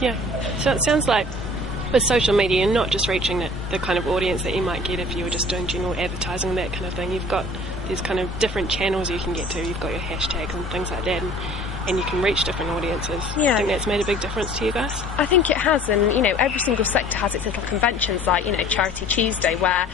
Yeah, so it sounds like with social media, you're not just reaching the kind of audience that you might get if you were just doing general advertising, that kind of thing. You've got these kind of different channels you can get to. You've got your hashtags and things like that, and you can reach different audiences. Yeah. I think that's made a big difference to you guys. I think it has, and every single sector has its little conventions, like Charity Tuesday, where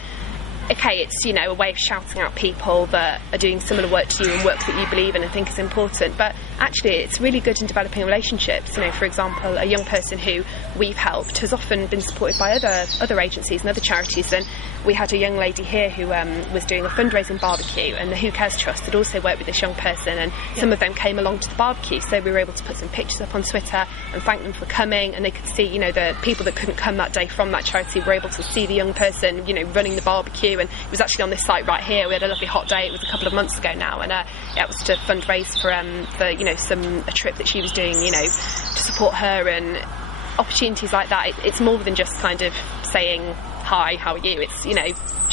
it's a way of shouting out people that are doing similar work to you and work that you believe in and think is important, but actually it's really good in developing relationships. For example, a young person who we've helped has often been supported by other agencies and other charities, and we had a young lady here who was doing a fundraising barbecue, and the Who Cares Trust had also worked with this young person, and some of them came along to the barbecue, so we were able to put some pictures up on Twitter and thank them for coming, and they could see the people that couldn't come that day from that charity were able to see the young person running the barbecue. And it was actually on this site right here. We had a lovely hot day. It was a couple of months ago now, and it was to fundraise for a trip that she was doing to support her, and opportunities like that. It's more than just kind of saying hi, how are you? It's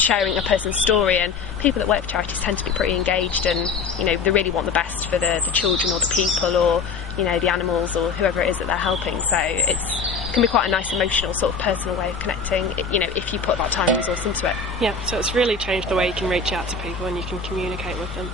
sharing a person's story, and people that work for charities tend to be pretty engaged, and they really want the best for the children or the people or the animals or whoever it is that they're helping. So it can be quite a nice emotional sort of personal way of connecting, if you put that time and resource into it. Yeah, so it's really changed the way you can reach out to people and you can communicate with them.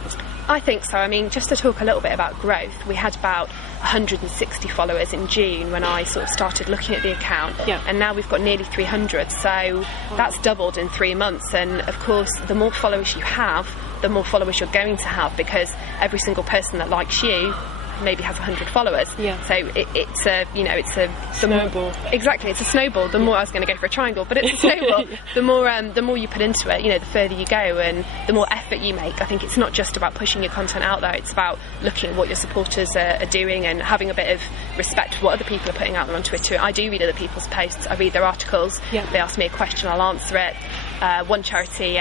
I think so. Just to talk a little bit about growth, we had about 160 followers in June when I sort of started looking at the account, and now we've got nearly 300, so that's doubled in 3 months. And of course, the more followers you have, the more followers you're going to have, because every single person that likes you maybe has 100 followers. Yeah. So it's a snowball. Exactly, it's a snowball. The more I was going to go for a triangle, but it's a snowball. The more you put into it, the further you go, and the more effort you make. I think it's not just about pushing your content out there. It's about looking at what your supporters are doing and having a bit of respect for what other people are putting out there on Twitter. I do read other people's posts. I read their articles. Yeah. They ask me a question, I'll answer it. One charity,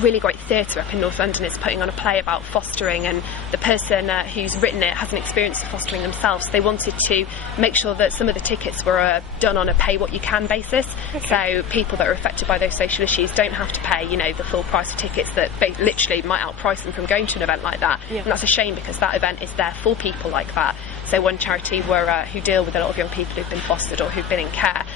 really great theatre up in North London, is putting on a play about fostering, and the person who's written it has an experience of fostering themselves. They wanted to make sure that some of the tickets were done on a pay what you can basis. Okay. So people that are affected by those social issues don't have to pay the full price of tickets that literally might outprice them from going to an event like that. Yeah. And that's a shame, because that event is there for people like that. So one charity who deal with a lot of young people who've been fostered or who've been in care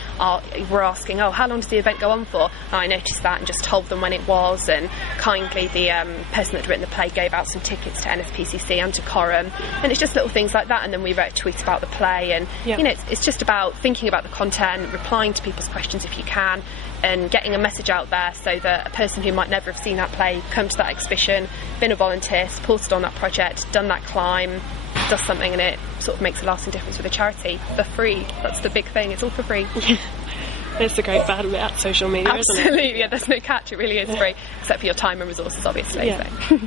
were asking, how long does the event go on for? And I noticed that and just told them when it was, and kindly the person that had written the play gave out some tickets to NSPCC and to Coram, and it's just little things like that. And then we wrote a tweet about the play, and it's just about thinking about the content, replying to people's questions if you can, and getting a message out there so that a person who might never have seen that play come to that exhibition, been a volunteer, supported on that project, done that climb, does something, and it sort of makes a lasting difference with a charity for free. That's the big thing, it's all for free. That's the great part about social media, Absolutely, isn't it? Yeah, there's no catch, it really is free, except for your time and resources, obviously. Yeah. So.